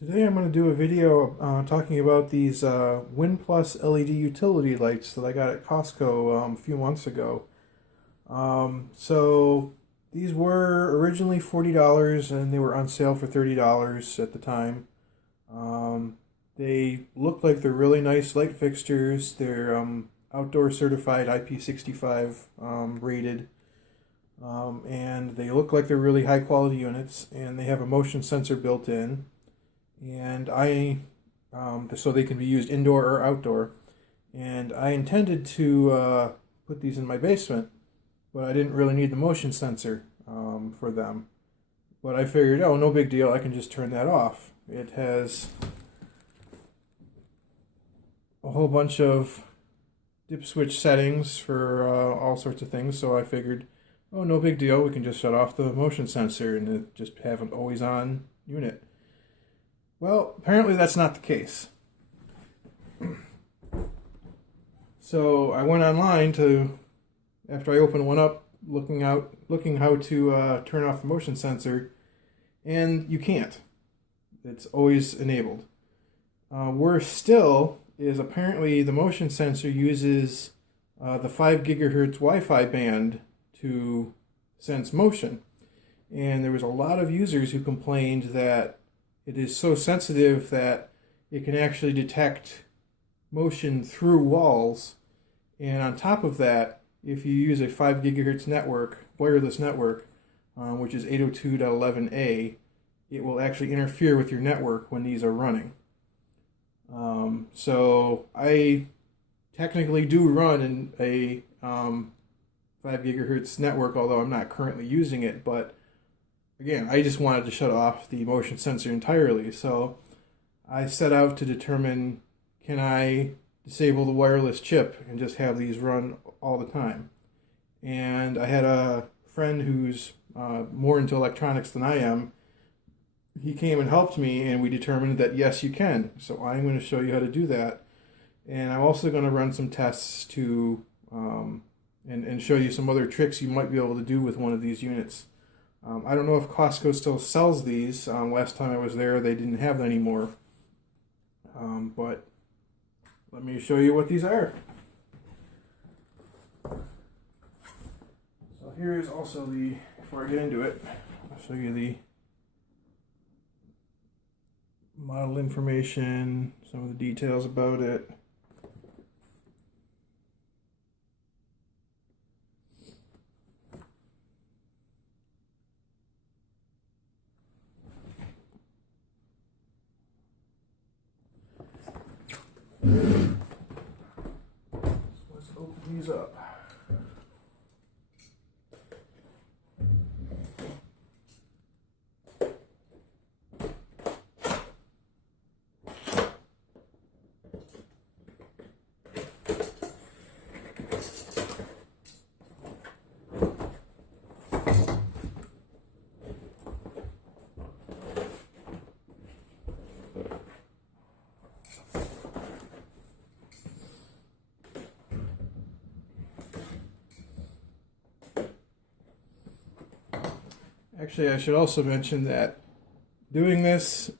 Today I'm going to do a video talking about these Winplus LED utility lights that I got at Costco a few months ago. So these were originally $40 and they were on sale for $30 at the time. They look like they're really nice light fixtures. They're outdoor certified IP65 rated. And they look like they're really high quality units, and they have a motion sensor built in. And so they can be used indoor or outdoor. And I intended to put these in my basement, but I didn't really need the motion sensor for them. But I figured, oh, no big deal, I can just turn that off. It has a whole bunch of dip switch settings for all sorts of things, so I figured, oh, no big deal, we can just shut off the motion sensor and just have an always on unit. Well, apparently that's not the case. So I went online to, after I opened one up, looking how to turn off the motion sensor, and you can't. It's always enabled. Worse still is apparently the motion sensor uses the 5 gigahertz Wi-Fi band to sense motion. And there was a lot of users who complained that it is so sensitive that it can actually detect motion through walls. And on top of that, if you use a 5 gigahertz network, wireless network, which is 802.11a, it will actually interfere with your network when these are running. So I technically do run in a 5 gigahertz network, although I'm not currently using it, but again, I just wanted to shut off the motion sensor entirely. So I set out to determine, can I disable the wireless chip and just have these run all the time? And I had a friend who's more into electronics than I am. He came and helped me, and we determined that yes, you can. So I'm going to show you how to do that. And I'm also going to run some tests to and show you some other tricks you might be able to do with one of these units. I don't know if Costco still sells these. Last time I was there, they didn't have them anymore. But let me show you what these are. So here's also before I get into it, I'll show you the model information, some of the details about it. Let's open these up. Actually, I should also mention that doing this,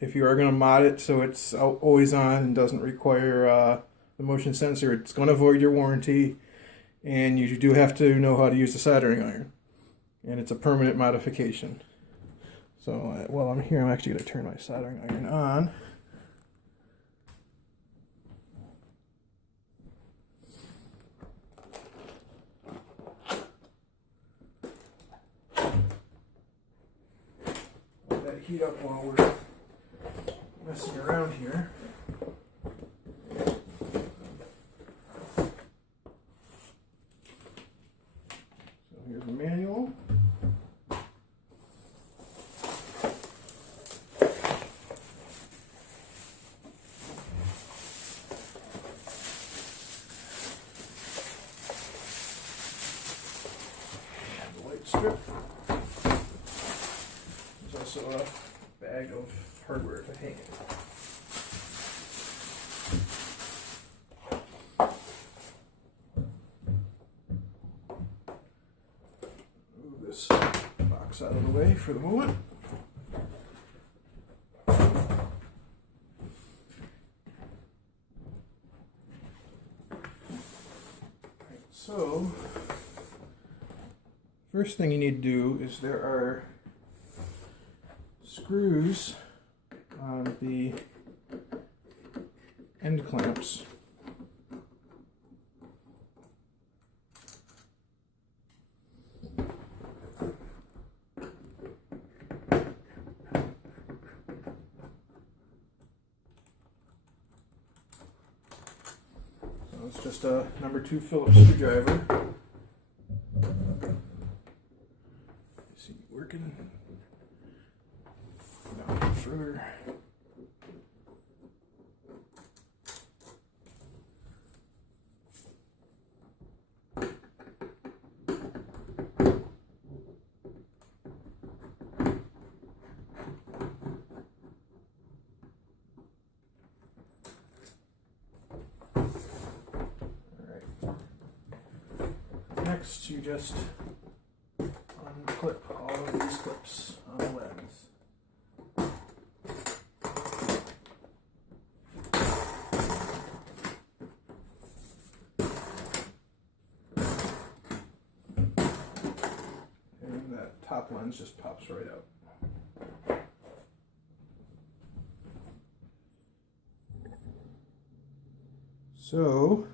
if you are going to mod it so it's always on and doesn't require the motion sensor, it's going to void your warranty, and you do have to know how to use the soldering iron, and it's a permanent modification. So while I'm here, I'm actually going to turn my soldering iron on. Heat up while we're messing around here. So here's the manual. And the light strip. There's also a bag of hardware to hang it. Move this box out of the way for the moment. So, first thing you need to do is there are screws on the end clamps. It's just a number 2 Phillips screwdriver. Is he working? No, further. Next, you just unclip all of these clips on the lens. And that top lens just pops right out. So,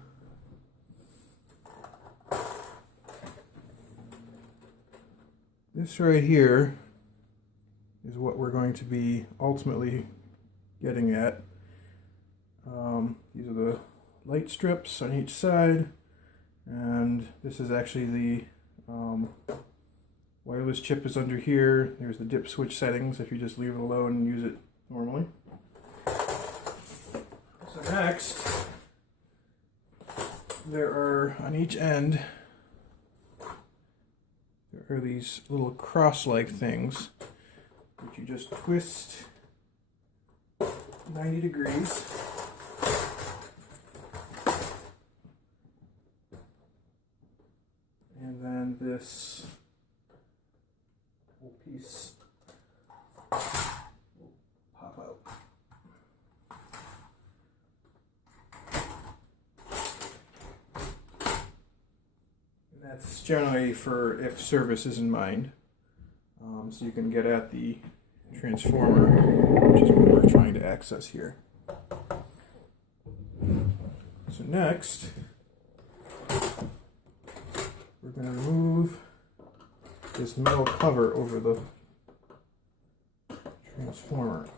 this right here is what we're going to be ultimately getting at. These are the light strips on each side, and this is actually the wireless chip is under here. There's the dip switch settings if you just leave it alone and use it normally. So next, there are on each end there are these little cross-like things which you just twist 90 degrees. And then this whole piece will pop out. And that's generally for if service is in mind. So you can get at the transformer, which is what we're trying to access here. So next, we're going to remove this metal cover over the transformer.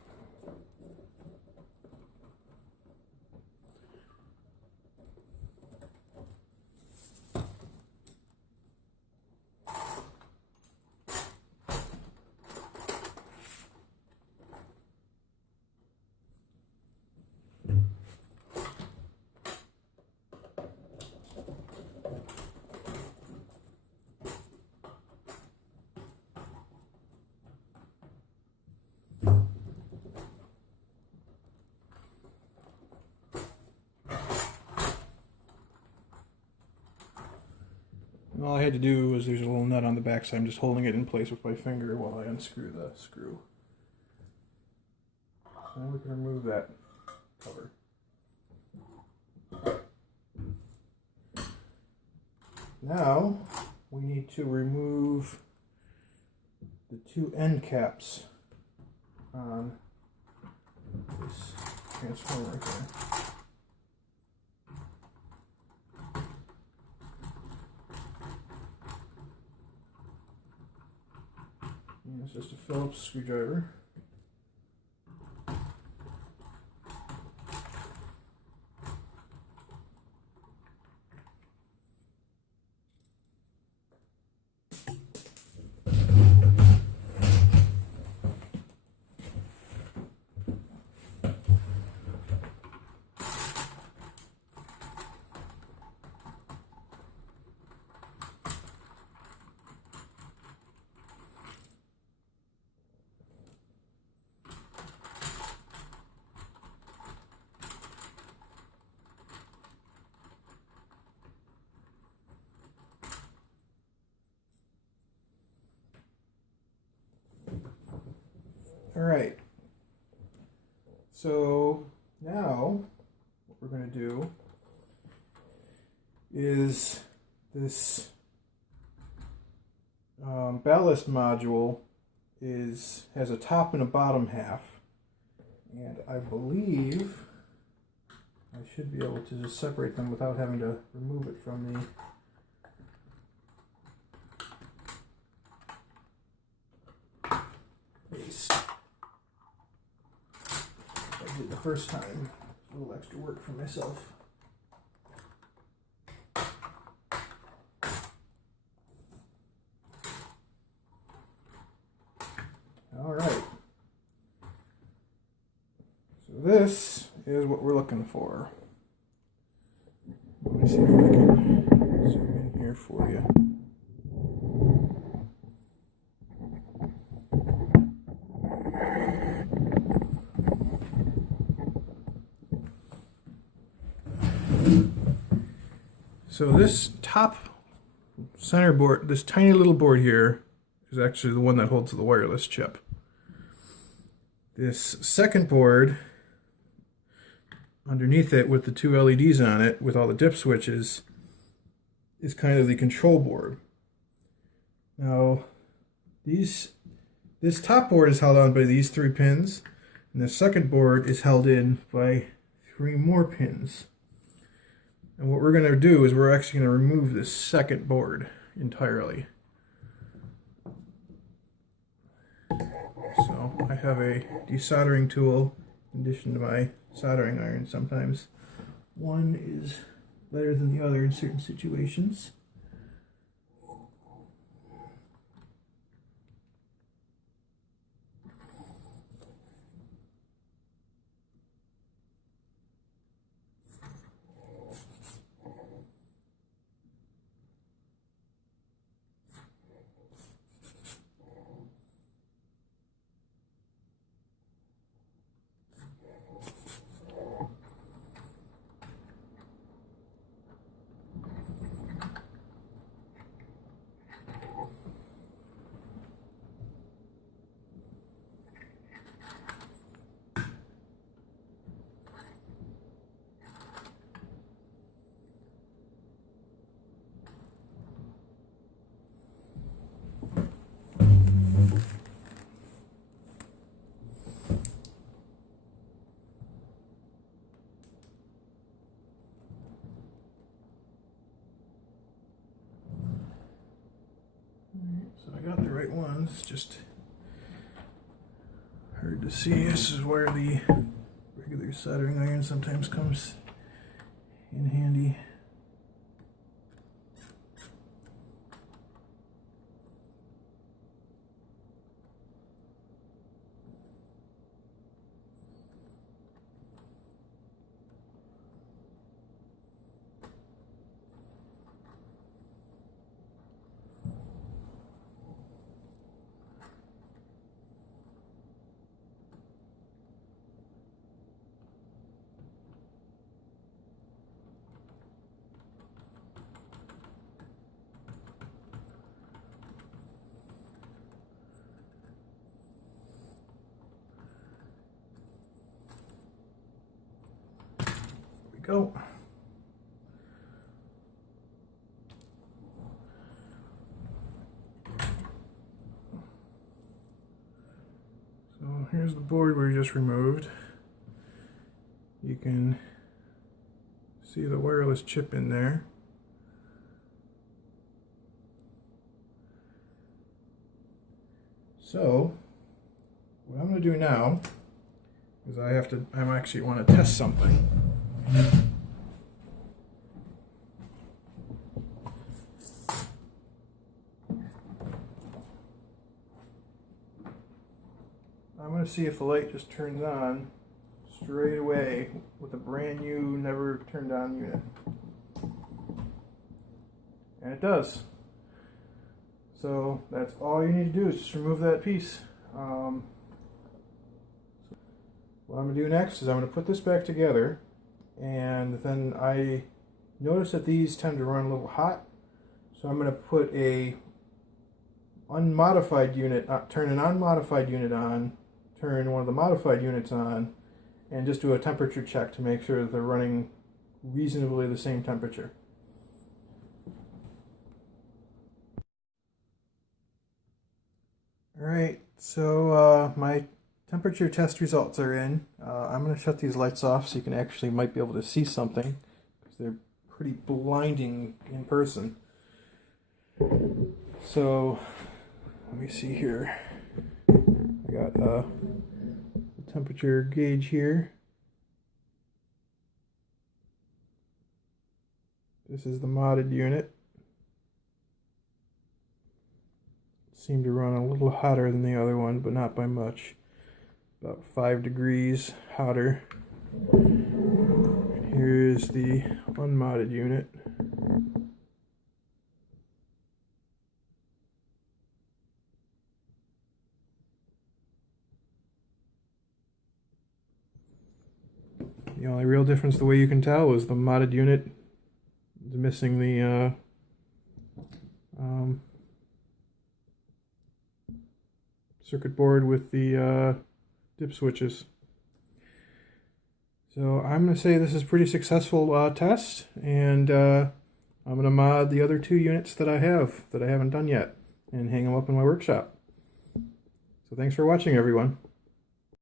And all I had to do was there's a little nut on the back, so I'm just holding it in place with my finger while I unscrew the screw. So now we can remove that cover. Now we need to remove the two end caps on this transformer right here. And it's just a Phillips screwdriver. All right, so now what we're going to do is this ballast module has a top and a bottom half, and I believe I should be able to just separate them without having to remove it from the case. I did the first time. A little extra work for myself. All right. So this is what we're looking for. Let me see if I can zoom in here for you. So this top center board, this tiny little board here, is actually the one that holds the wireless chip. This second board underneath it with the two LEDs on it with all the dip switches is kind of the control board. Now this top board is held on by these 3 pins, and the second board is held in by 3 more pins. And what we're going to do is we're actually going to remove this second board entirely. So I have a desoldering tool in addition to my soldering iron. Sometimes one is better than the other in certain situations. So I got the right ones, just hard to see. This is where the regular soldering iron sometimes comes in handy. Go. So here's the board we just removed. You can see the wireless chip in there. So what I'm going to do now is I actually want to test something. I'm going to see if the light just turns on straight away with a brand new, never turned on unit. And it does. So that's all you need to do is just remove that piece. What I'm going to do next is I'm going to put this back together, and then I notice that these tend to run a little hot, so I'm going to put a unmodified unit, turn an unmodified unit on, turn one of the modified units on, and just do a temperature check to make sure that they're running reasonably the same temperature. Alright, so my temperature test results are in. I'm going to shut these lights off so you can actually might be able to see something, because they're pretty blinding in person. So, let me see here. I got a temperature gauge here. This is the modded unit. It seemed to run a little hotter than the other one, but not by much. About 5 degrees hotter. And here is the unmodded unit. The only real difference, the way you can tell, is the modded unit is missing the circuit board with the dip switches. So I'm going to say this is a pretty successful test, and I'm going to mod the other 2 units that I haven't done yet, and hang them up in my workshop. So thanks for watching, everyone.